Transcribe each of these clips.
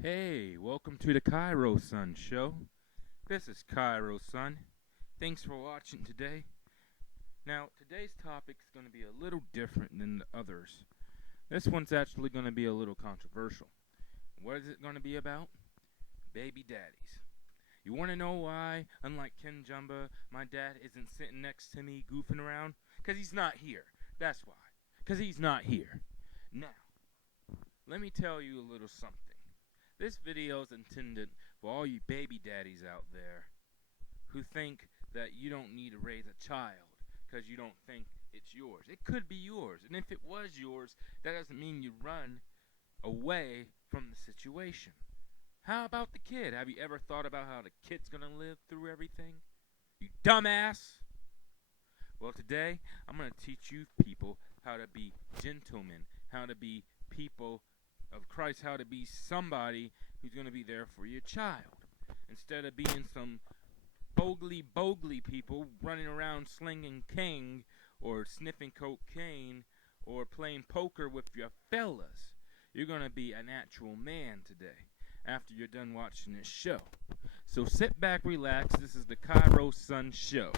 Hey, welcome to the kairosan show. This is kairosan. Thanks for watching today. Now, today's topic is going to be a little different than the others. This one's actually going to be a little controversial. What is it going to be about? Baby daddies. You want to know why, unlike Ken Jumba, my dad isn't sitting next to me goofing around? Because he's not here. That's why. Because he's not here. Now, let me tell you a little something. This video is intended for all you baby daddies out there who think that you don't need to raise a child because you don't think it's yours. It could be yours, and if it was yours, that doesn't mean you run away from the situation. How about the kid? Have you ever thought about how the kid's gonna live through everything? You dumbass! Well, today I'm gonna teach you people how to be gentlemen, how to be people of Christ, how to be somebody who's going to be there for your child. Instead of being some bogly people running around slinging cane or sniffing cocaine or playing poker with your fellas. You're going to be an actual man today after you're done watching this show. So sit back, relax. This is the kairosan show.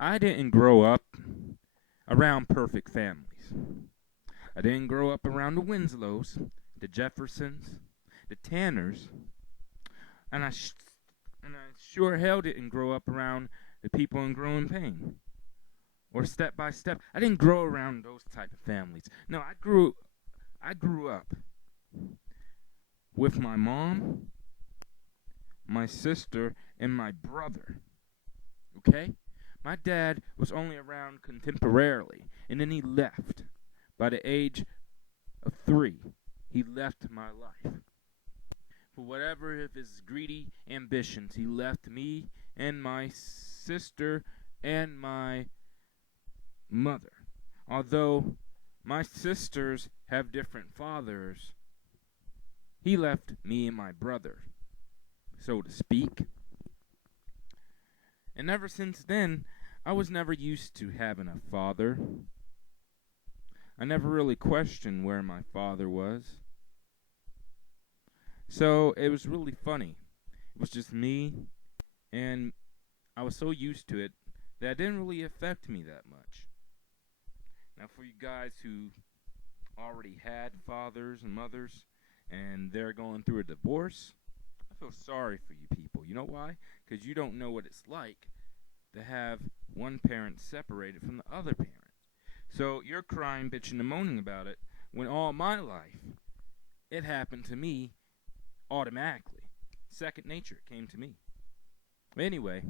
I didn't grow up around perfect families. I didn't grow up around the Winslows, the Jeffersons, the Tanners, and I sure hell didn't grow up around the people in Growing Pain or Step by Step. I didn't grow around those type of families. No, I grew up with my mom, my sister, and my brother. Okay? My dad was only around contemporarily, and then he left. By the age of 3, he left my life. For whatever of his greedy ambitions, he left me and my sister and my mother. Although my sisters have different fathers, he left me and my brother, so to speak. And ever since then, I was never used to having a father. I never really questioned where my father was. So it was really funny. It was just me, and I was so used to it that it didn't really affect me that much. Now, for you guys who already had fathers and mothers, and they're going through a divorce, I feel sorry for you people. You know why? Because you don't know what it's like to have one parent separated from the other parent. So you're crying, bitching, and moaning about it when all my life it happened to me automatically. Second nature, it came to me. Anyway,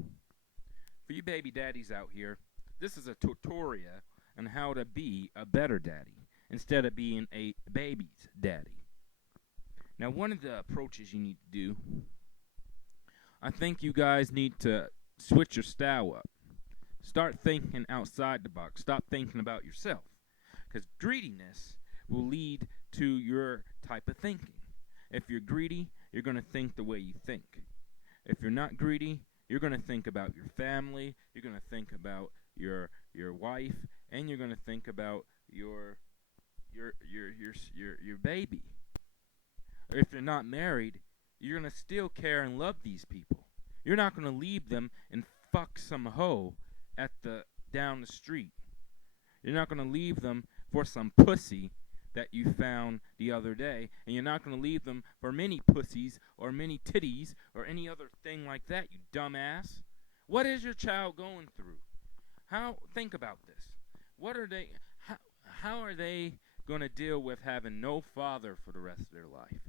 for you baby daddies out here, this is a tutorial on how to be a better daddy instead of being a baby's daddy. Now, one of the approaches you need to do, I think you guys need to switch your style up. Start thinking outside the box. Stop thinking about yourself. Because greediness will lead to your type of thinking. If you're greedy, you're going to think the way you think. If you're not greedy, you're going to think about your family, you're going to think about your wife, and you're going to think about your baby. Or if you're not married, you're going to still care and love these people. You're not going to leave them and fuck some hoe at the down the street. You're not going to leave them for some pussy that you found the other day, and you're not going to leave them for many pussies or many titties or any other thing like that, you dumbass. What is your child going through? Think about this. How are they going to deal with having no father for the rest of their life?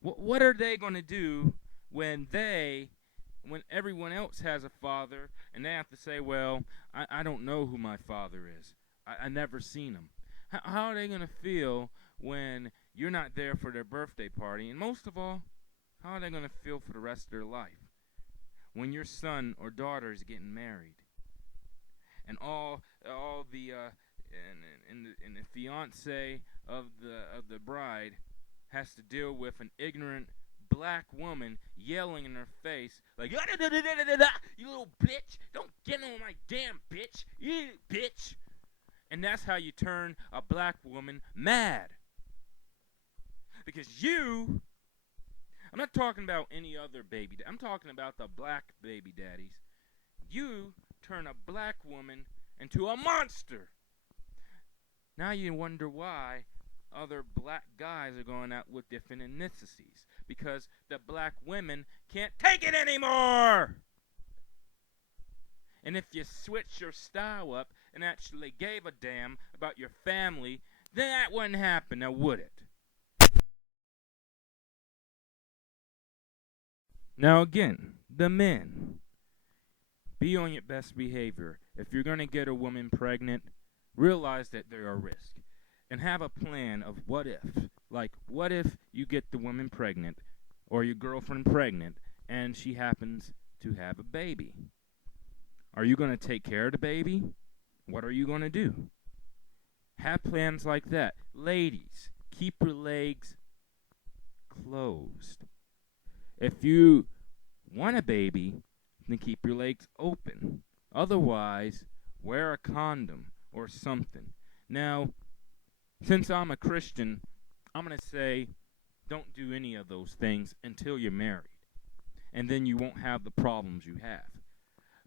What are they going to do when everyone else has a father and they have to say, well, I don't know who my father is. I never seen him. How are they going to feel when you're not there for their birthday party? And most of all, how are they going to feel for the rest of their life when your son or daughter is getting married? And all the and the fiance of the bride has to deal with an ignorant black woman yelling in her face like, you little bitch, don't get on my damn bitch, you bitch. And that's how you turn a black woman mad. Because I'm not talking about any other baby. I'm talking about the black baby daddies. You turn a black woman into a monster. Now you wonder why other black guys are going out with different ethnicities. Because the black women can't take it anymore. And if you switch your style up and actually gave a damn about your family, then that wouldn't happen, now would it? Now again, the men. Be on your best behavior. If you're going to get a woman pregnant, realize that there are risks. And have a plan of what if. Like, what if you get the woman pregnant, or your girlfriend pregnant, and she happens to have a baby? Are you going to take care of the baby? What are you going to do? Have plans like that. Ladies, keep your legs closed. If you want a baby, then keep your legs open. Otherwise, wear a condom or something. Now, since I'm a Christian, I'm going to say don't do any of those things until you're married. And then you won't have the problems you have.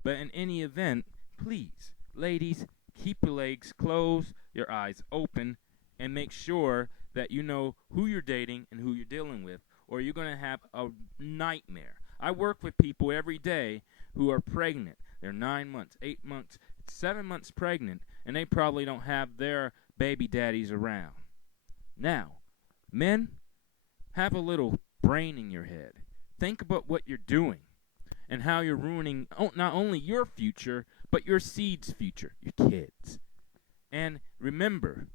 But in any event, please, ladies, keep your legs closed, your eyes open, and make sure that you know who you're dating and who you're dealing with, or you're going to have a nightmare. I work with people every day who are pregnant. They're 9 months, 8 months, 7 months pregnant, and they probably don't have their baby daddies around. Now, men, have a little brain in your head. Think about what you're doing and how you're ruining not only your future, but your seed's future, your kids. And remember,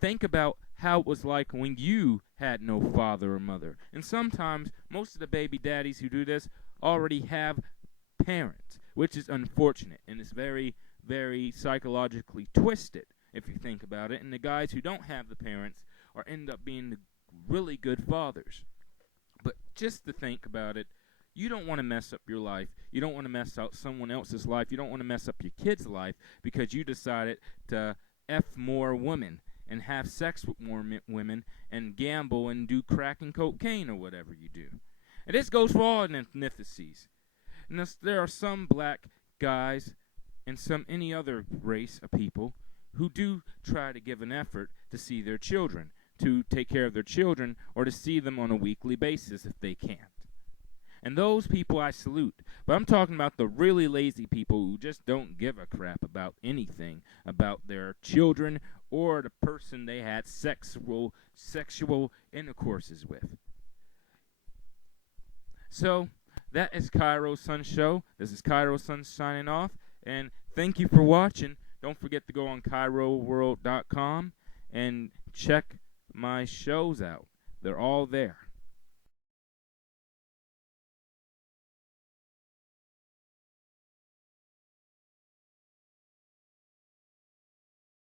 think about how it was like when you had no father or mother. And sometimes, most of the baby daddies who do this already have parents, which is unfortunate, and it's very, very psychologically twisted, if you think about it. And the guys who don't have the parents end up being the really good fathers. But just to think about it, you don't want to mess up your life. You don't want to mess up someone else's life. You don't want to mess up your kid's life because you decided to F more women and have sex with more women and gamble and do crack and cocaine or whatever you do. And this goes for all ethnicities. And there are some black guys and any other race of people who do try to give an effort to see their children, to take care of their children, or to see them on a weekly basis if they can't. And those people I salute. But I'm talking about the really lazy people who just don't give a crap about anything about their children or the person they had sexual intercourses with. So, that is Kairosan Show. This is Kairosan signing off. And thank you for watching. Don't forget to go on kairoworld.com and check my shows out. They're all there.